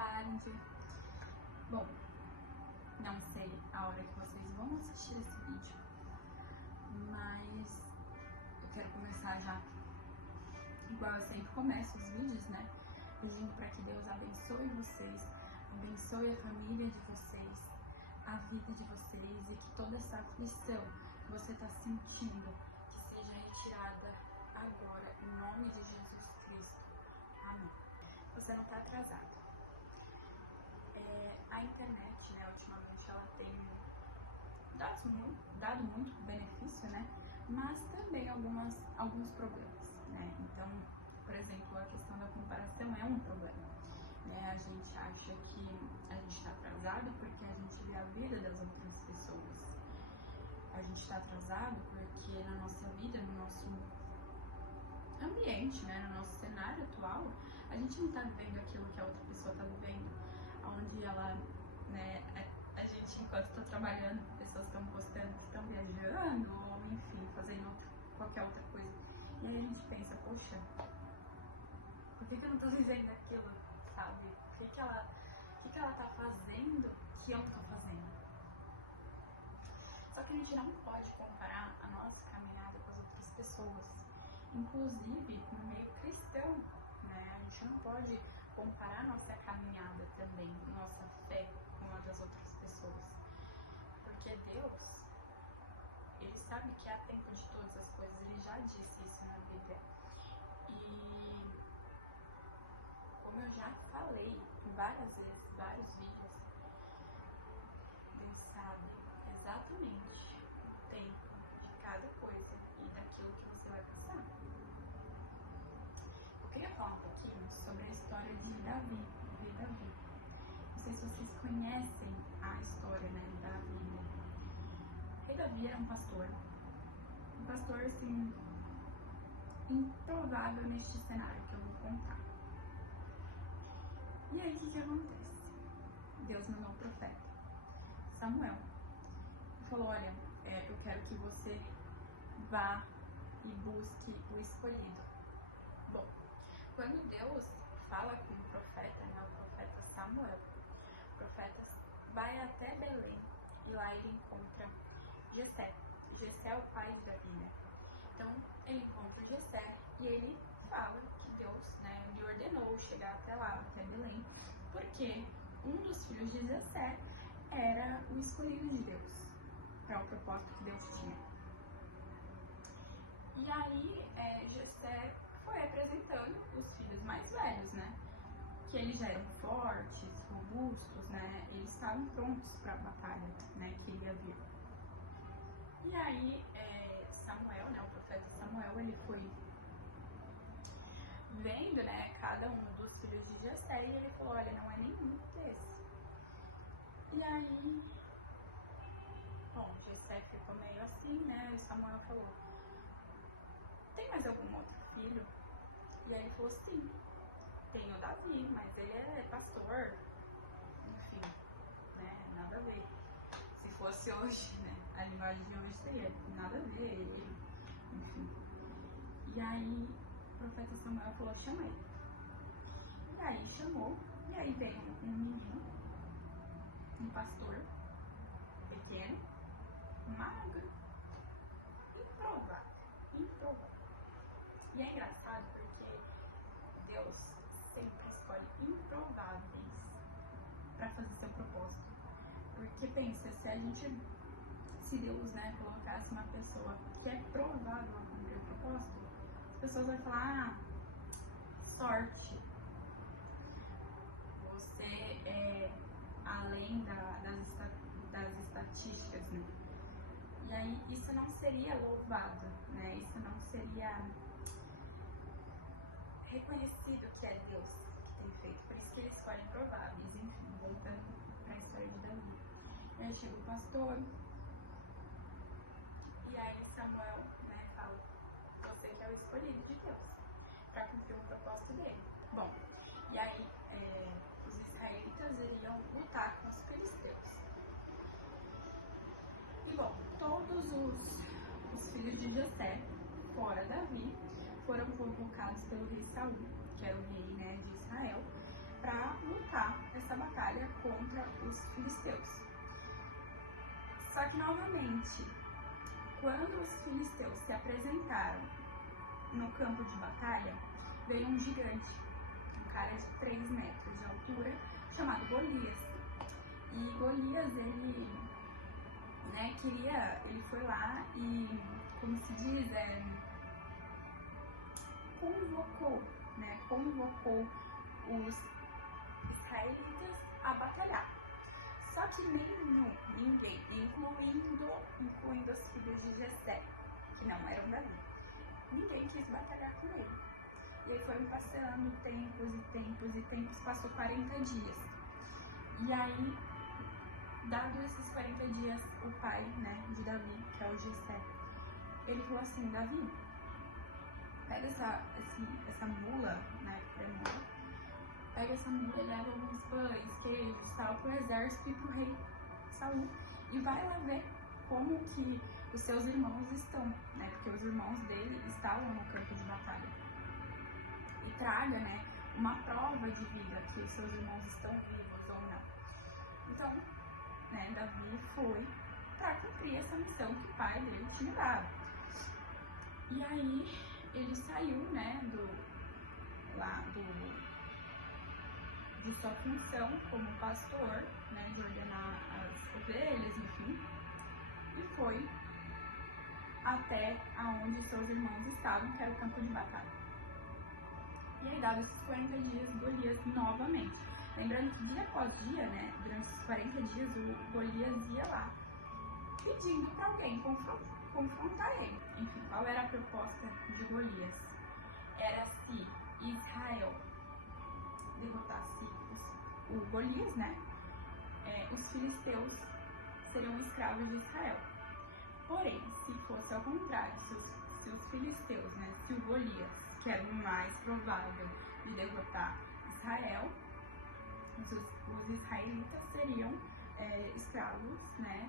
tarde. Bom, não sei a hora que vocês vão assistir esse vídeo, mas eu quero começar já, igual eu sempre começo os vídeos, né? Pedindo para que Deus abençoe vocês, abençoe a família de vocês, a vida de vocês, e que toda essa aflição que você está sentindo, que seja retirada agora, em nome de Jesus Cristo. Amém. Você não está atrasado. A internet, né, ultimamente ela tem dado muito benefício, né, mas também alguns problemas, né. Então, por exemplo, a questão da comparação é um problema, né. A gente acha que a gente está atrasado porque a gente vê a vida das outras pessoas. A gente está atrasado porque na nossa vida, no nosso ambiente, né, no nosso cenário atual, a gente não está vivendo aquilo que a outra pessoa está vivendo, onde ela, né, a gente enquanto está trabalhando, pessoas estão postando que estão viajando, ou enfim, fazendo qualquer outra coisa, e aí a gente pensa, poxa, por que eu não estou vivendo aquilo, sabe? O que ela tá fazendo que eu não estou fazendo? Só que a gente não pode comparar a nossa caminhada com as outras pessoas, inclusive no meio cristão, né? A gente não pode comparar nossa caminhada também, nossa fé com a das outras pessoas, porque Deus, Ele sabe que há tempo de todas as coisas, Ele já disse isso na Bíblia. E como eu já falei várias vezes, vários vídeos, Deus sabe exatamente o tempo de cada coisa e daquilo que você vai passar. Eu queria falar um pouquinho sobre a história de Davi, o rei Davi. Não sei se vocês conhecem a história, né, da Bíblia. O rei Davi era um pastor assim, improvável neste cenário que eu vou contar. E aí o que acontece? Deus mandou um profeta, Samuel, e falou, olha, eu quero que você vá e busque o escolhido. Bom, quando Deus fala com o profeta, né, o profeta Samuel, o profeta vai até Belém e lá ele encontra Jessé. Jessé é o pai de Davi, né? Então ele encontra Jessé e ele fala que Deus, né, lhe ordenou chegar até lá, até Belém, porque um dos filhos de Jessé era o escolhido de Deus para o propósito que Deus tinha. E aí Jessé foi apresentando os filhos mais velhos, né? Que eles já eram fortes, robustos, né? Eles estavam prontos para a batalha, né? Que iria vir. E aí Samuel, né? O profeta Samuel, ele foi vendo, né? Cada um dos filhos de Jessé e ele falou, olha, não é nenhum desse. E aí, bom, Jessé ficou meio assim, né? E Samuel falou, tem mais algum outro filho? E aí ele falou, sim, tem o Davi, mas ele é pastor, enfim, né, nada a ver. Se fosse hoje, né, a linguagem de hoje teria nada a ver, ele, enfim. E aí o profeta Samuel falou, chama ele. E aí chamou, e aí veio um menino, um pastor, pequeno, magro, improvável. E é engraçado porque Deus sempre escolhe improváveis para fazer seu propósito. Porque pensa, se Deus, né, colocasse uma pessoa que é provável a cumprir o propósito, as pessoas vão falar, sorte. Você é além das estatísticas, né? E aí isso não seria louvado, né? Isso não seria reconhecido que é Deus que tem feito. Por isso que eles escolhem prováveis. Enfim, voltando para a história de Davi. E aí chega o pastor, e aí Samuel, né, fala, você que é o escolhido de Deus para cumprir o propósito dele. Bom, e aí os israelitas iriam lutar com os filisteus. E bom, todos os filhos de Jessé, fora Davi, foram convocados pelo rei Saul, que era o rei, né, de Israel, para lutar essa batalha contra os filisteus. Só que, novamente, quando os filisteus se apresentaram no campo de batalha, veio um gigante, um cara de 3 metros de altura, chamado Golias. E Golias, ele foi lá e, como se diz, convocou os israelitas a batalhar. Só que ninguém, incluindo os filhos de Jessé, que não eram Davi, ninguém quis batalhar com ele. E aí foram passando tempos, passou 40 dias. E aí, dado esses 40 dias, o pai, né, de Davi, que é o Jessé, ele falou assim: Davi, pega essa mula, né, que é mula, pega essa mula e leva alguns pães, queijo, sal pro exército e pro rei Saul, e vai lá ver como que os seus irmãos estão, né, porque os irmãos dele estavam no campo de batalha. E traga, né, uma prova de vida que os seus irmãos estão vivos ou não. Então, né, Davi foi para cumprir essa missão que o pai dele tinha dado. E aí ele saiu, né, de sua função como pastor, né, de ordenar as ovelhas, enfim, e foi até aonde seus irmãos estavam, que era o campo de batalha. E aí, dados esses 40 dias, Golias novamente. Lembrando que dia após dia, né, durante esses 40 dias, o Golias ia lá pedindo para alguém confrontar ele. Enfim, qual era a proposta de Golias? Era se Israel derrotasse o Golias, né, os filisteus seriam escravos de Israel. Porém, se fosse ao contrário, se os filisteus, né, se o Golias, que era o mais provável de derrotar Israel, os israelitas seriam escravos, né,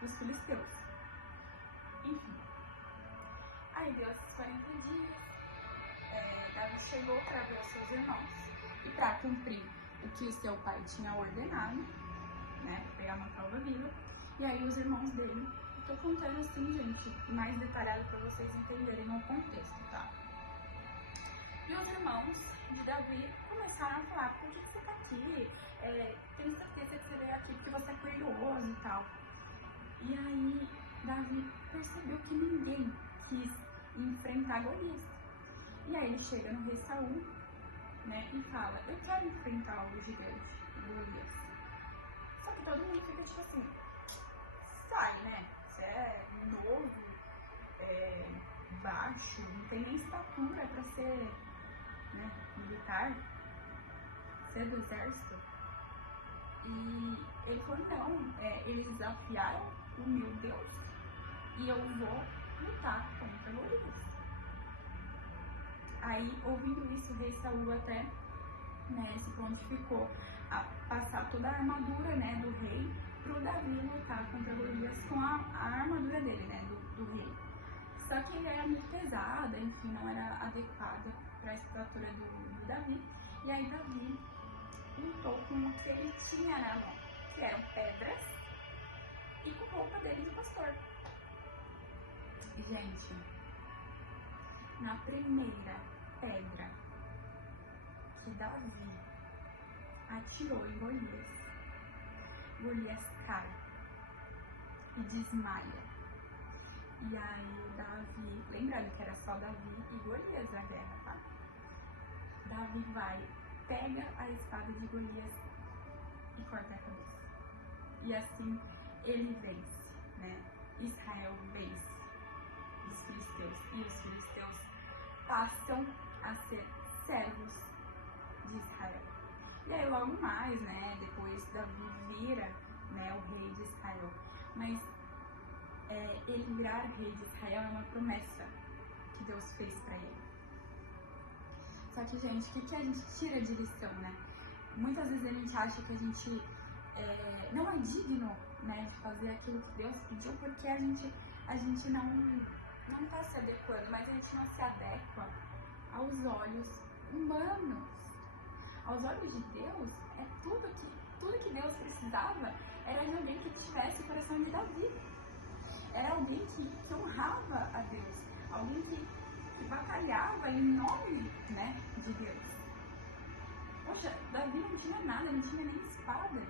dos filisteus. Enfim, aí deu esses 40 dias, Davi chegou para ver os seus irmãos e para cumprir o que o seu pai tinha ordenado, né, pegar uma prova viva. E aí os irmãos dele, tô contando assim, gente, mais detalhado para vocês entenderem o contexto, tá? E os irmãos de Davi começaram a falar: por que você tá aqui? Tenho certeza que você veio aqui porque você é curioso e tal. E aí Davi percebeu que ninguém quis enfrentar Golias. E aí ele chega no rei Saul, né, e fala: eu quero enfrentar o gigante, Golias. Só que todo mundo fica tipo assim: sai, né? Você é novo, baixo, não tem nem estatura pra ser, né, militar, ser do exército. E ele falou: não, eles desafiaram o meu Deus e eu vou lutar contra Golias. Aí, ouvindo isso, o rei Saul até, né, se prontificou a passar toda a armadura, né, do rei pro Davi lutar contra Golias com a armadura dele, né, do rei. Só que ele era muito pesada, enfim, não era adequada para a estatura do Davi. E aí Davi lutou com o que ele tinha na mão, que eram pedras, e com roupa dele de pastor. Gente, na primeira pedra que Davi atirou em Golias, Golias cai e desmaia. E aí o Davi, lembrando que era só Davi e Golias na guerra, tá? Davi vai, pega a espada de Golias e corta a cabeça. E assim ele vence, né? Israel vence os filisteus. E os filisteus passam a ser servos de Israel. E aí logo mais, né? Depois Davi vira, né, o rei de Israel. Mas ele virar rei de Israel é uma promessa que Deus fez para ele. Só que, gente, o que a gente tira de lição, né? Muitas vezes a gente acha que a gente não é digno, né, de fazer aquilo que Deus pediu, porque a gente não está se adequando, mas a gente não se adequa aos olhos humanos. Aos olhos de Deus, tudo que Deus precisava era de alguém que tivesse o coração de Davi. Era alguém que honrava a Deus, alguém que batalhava em nome, né, de Deus. Poxa, Davi não tinha nada, não tinha nem espada,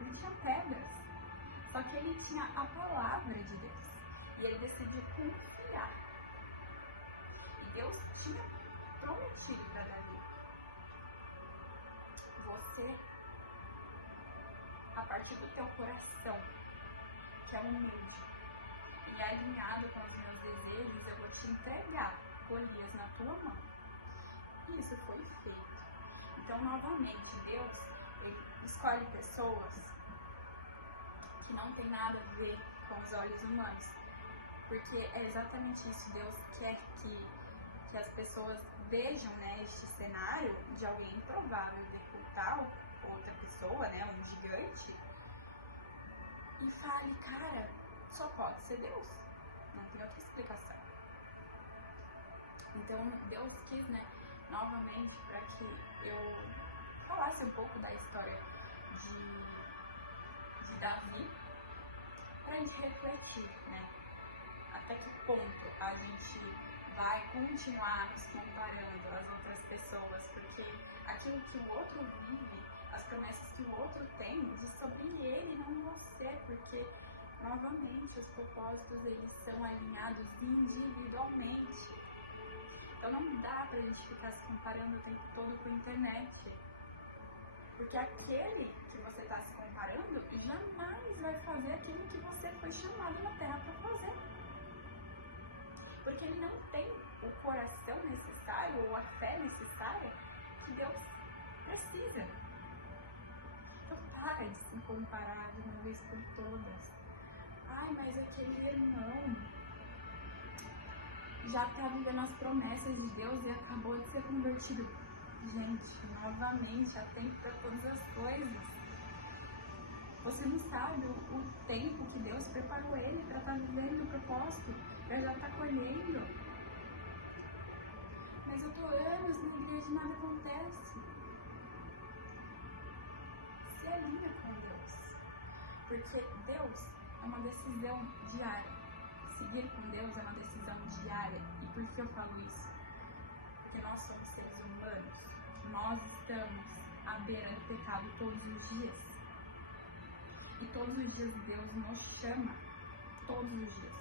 não tinha pedras. Só que ele tinha a palavra de Deus. E ele decidiu confiar. E Deus tinha prometido para Davi: você, a partir do teu coração, que é humilde e alinhado com os meus desejos, eu vou te entregar Golias na tua mão. E isso foi feito. Então, novamente, Deus escolhe pessoas que não tem nada a ver com os olhos humanos. Porque é exatamente isso. Deus quer que as pessoas vejam, né, este cenário de alguém improvável derrotar outra pessoa, né, um gigante, e fale: cara, só pode ser Deus. Não tem outra explicação. Então, Deus quis, né, novamente, para que eu falasse um pouco da história de Davi, para a gente refletir, né, até que ponto a gente vai continuar nos comparando às outras pessoas, porque aquilo que o outro vive, as promessas que o outro tem, diz sobre ele, não você, porque, novamente, os propósitos, eles são alinhados individualmente. Então não dá pra gente ficar se comparando o tempo todo com a internet. Porque aquele que você está se comparando jamais vai fazer aquilo que você foi chamado na Terra para fazer. Porque ele não tem o coração necessário ou a fé necessária que Deus precisa. Então para de se comparar de uma vez por todas. Ai, mas aquele irmão já está vivendo as promessas de Deus e acabou de ser convertido. Gente, novamente, há tempo para todas as coisas. Você não sabe o tempo que Deus preparou ele para estar vivendo o propósito, para já estar colhendo. Mas eu estou anos na igreja e nada acontece. Se alinha com Deus. Porque Deus é uma decisão diária. Seguir com Deus é uma decisão diária. E por que eu falo isso? Porque nós somos seres humanos. Nós estamos à beira do pecado todos os dias. E todos os dias Deus nos chama. Todos os dias.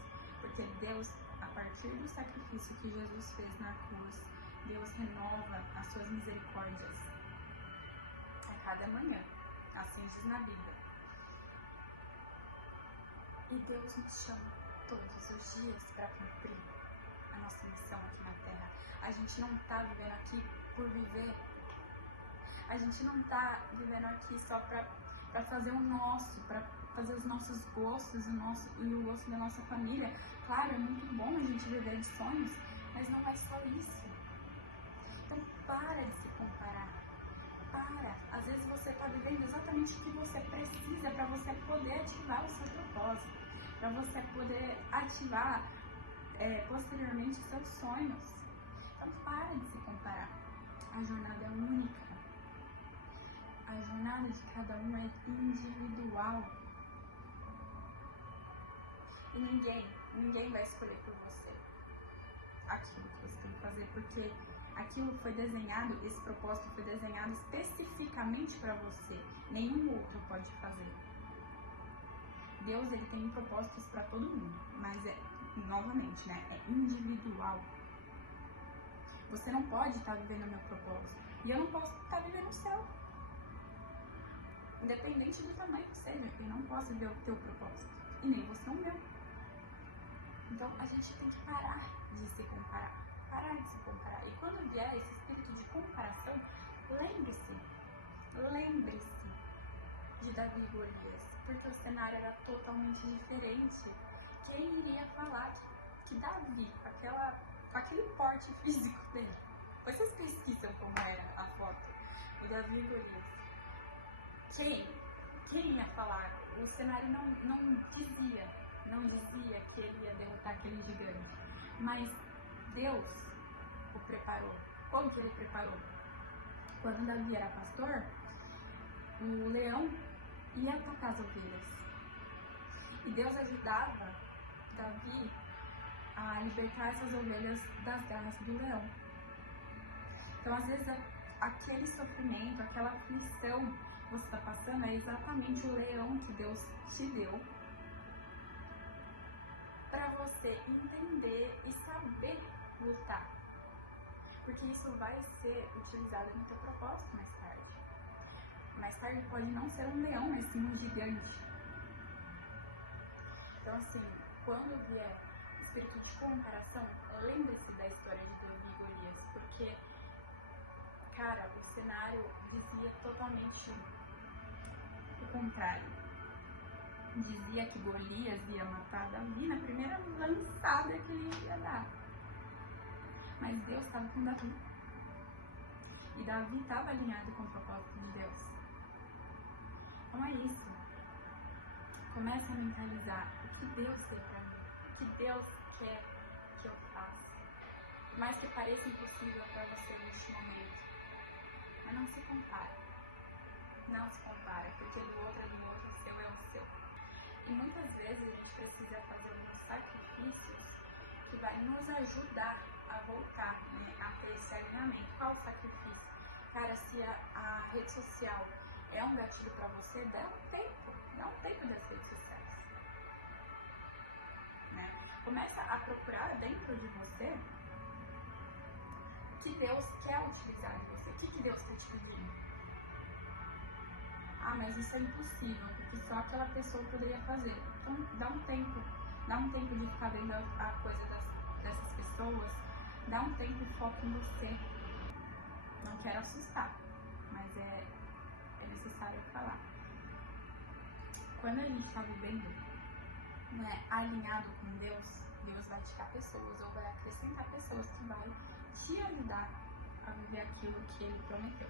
Porque Deus, a partir do sacrifício que Jesus fez na cruz, Deus renova as suas misericórdias a cada manhã. Assim diz na Bíblia. E Deus nos chama todos os dias para cumprir a nossa missão aqui na Terra. A gente não está vivendo aqui por viver. A gente não está vivendo aqui só para fazer o nosso, para fazer os nossos gostos e o gosto da nossa família. Claro, é muito bom a gente viver de sonhos, mas não é só isso. Então para de se comparar. Às vezes você está vivendo exatamente o que você precisa para você poder ativar o seu propósito, para você poder ativar posteriormente os seus sonhos. Então para de se comparar. A jornada é única. A jornada de cada um é individual. E ninguém vai escolher por você aquilo que você tem que fazer, porque aquilo foi desenhado, esse propósito foi desenhado especificamente para você. Nenhum outro pode fazer. Deus, ele tem propósitos para todo mundo, mas novamente, né, é individual. Você não pode estar vivendo o meu propósito e eu não posso estar vivendo o seu. Independente do tamanho que seja, eu não posso ver o teu propósito e nem você o meu. Então a gente tem que parar de se comparar. Parar de se comparar. E quando vier esse espírito de comparação, lembre-se de Davi e Golias, porque o cenário era totalmente diferente. Quem iria falar que Davi, com aquele porte físico dele, vocês pesquisam como era a foto, o Davi e Golias. Quem ia falar? O cenário não dizia que ele ia derrotar aquele gigante, mas Deus o preparou. Como que ele preparou? Quando Davi era pastor, o leão ia atacar as ovelhas. E Deus ajudava Davi a libertar essas ovelhas das garras do leão. Então, às vezes, aquele sofrimento, aquela aflição que você está passando é exatamente o leão que Deus te deu para você entender e saber lutar. Porque isso vai ser utilizado no teu propósito mais tarde. Mais tarde pode não ser um leão, mas sim um gigante. Então, assim, quando vier espírito de comparação, lembre-se da história de Davi e Golias, porque, cara, o cenário dizia totalmente o contrário. Dizia que Golias ia matar Davi na primeira lançada que ele ia dar. Mas Deus estava com Davi. E Davi estava alinhado com o propósito de Deus. Então é isso. Comece a mentalizar o que Deus tem pra mim. O que Deus quer que eu faça. Por mais que pareça impossível para você neste momento. Mas não se compare. Não se compare, porque do outro é do outro, o seu é o seu. E muitas vezes a gente precisa fazer alguns sacrifícios que vai nos ajudar a voltar, né, a ter esse alinhamento. Qual o sacrifício? Cara, se a rede social é um gatilho para você, dá um tempo das redes sociais. Né? Começa a procurar dentro de você o que Deus quer utilizar em você, o que Deus está te pedindo. Ah, mas isso é impossível, porque só aquela pessoa poderia fazer. Então dá um tempo de ficar vendo a coisa dessas pessoas, dá um tempo e foca em você. Não quero assustar, mas é necessário falar. Quando a gente está vivendo, né, alinhado com Deus, Deus vai te dar pessoas ou vai acrescentar pessoas que vai te ajudar a viver aquilo que Ele prometeu.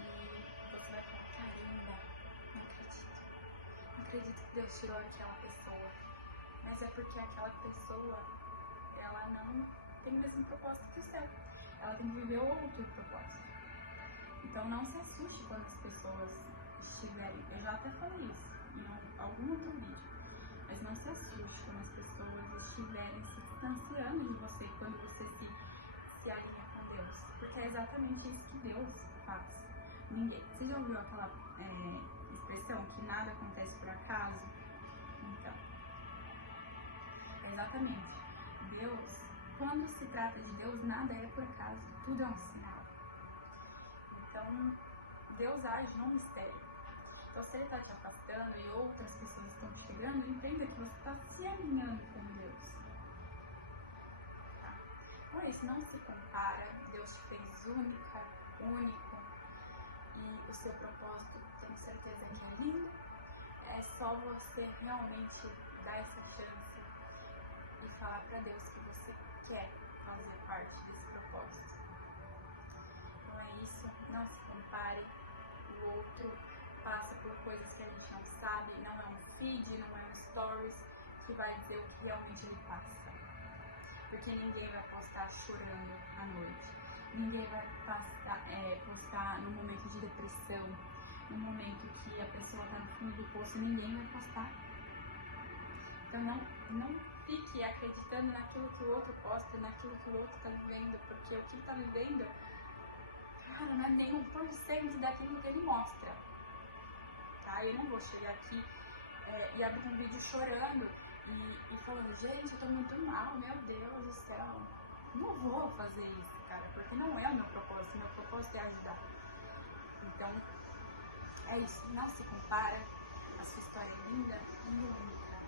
E você vai falar, caramba, não acredito que Deus tirou aquela pessoa. Mas é porque aquela pessoa, ela não tem o mesmo propósito que o seu. Ela tem que viver outro propósito. Então não se assuste quando as pessoas estiverem, eu já até falei isso em algum outro vídeo, mas não se assuste quando as pessoas estiverem se distanciando de você quando você se alinha com Deus, porque é exatamente isso que Deus faz. Você já ouviu aquela expressão que nada acontece por acaso? Então, é exatamente. Deus, quando se trata de Deus, nada é por acaso, tudo é um sinal. Então, Deus age num mistério. Então, se Ele está te afastando e outras pessoas estão te chegando, entenda que você está se alinhando com Deus. Tá? Então é isso, não se compara. Deus te fez única, único. E o seu propósito, tenho certeza que é lindo. É só você realmente dar essa chance e falar para Deus que você quer fazer parte desse propósito. Então é isso, não se compare. O outro passa por coisas que a gente não sabe, não é um feed, não é um stories que vai dizer o que realmente ele passa. Porque ninguém vai postar chorando à noite. Ninguém vai postar no momento de depressão, no momento que a pessoa está no fundo do poço, ninguém vai postar. Então não fique acreditando naquilo que o outro posta, naquilo que o outro está vivendo, porque o que ele está vivendo, cara, não é nem 1% daquilo que ele mostra. Tá? Eu não vou chegar aqui e abrir um vídeo chorando e falando, gente, eu tô muito mal, meu Deus do céu. Não vou fazer isso, cara, porque não é o meu propósito é ajudar. Então, é isso, não se compara, a sua história é linda e única.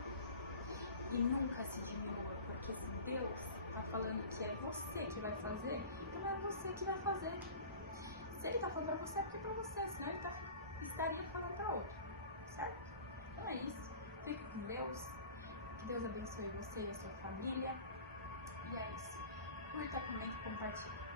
E nunca se diminua, porque se Deus tá falando que é você que vai fazer, então é você que vai fazer. Se Ele tá falando pra você, é porque é pra você, senão Ele estaria falando pra outro, certo? Então é isso, fique com Deus, que Deus abençoe você e a sua família, e é isso. Curta, comente, compartilhe.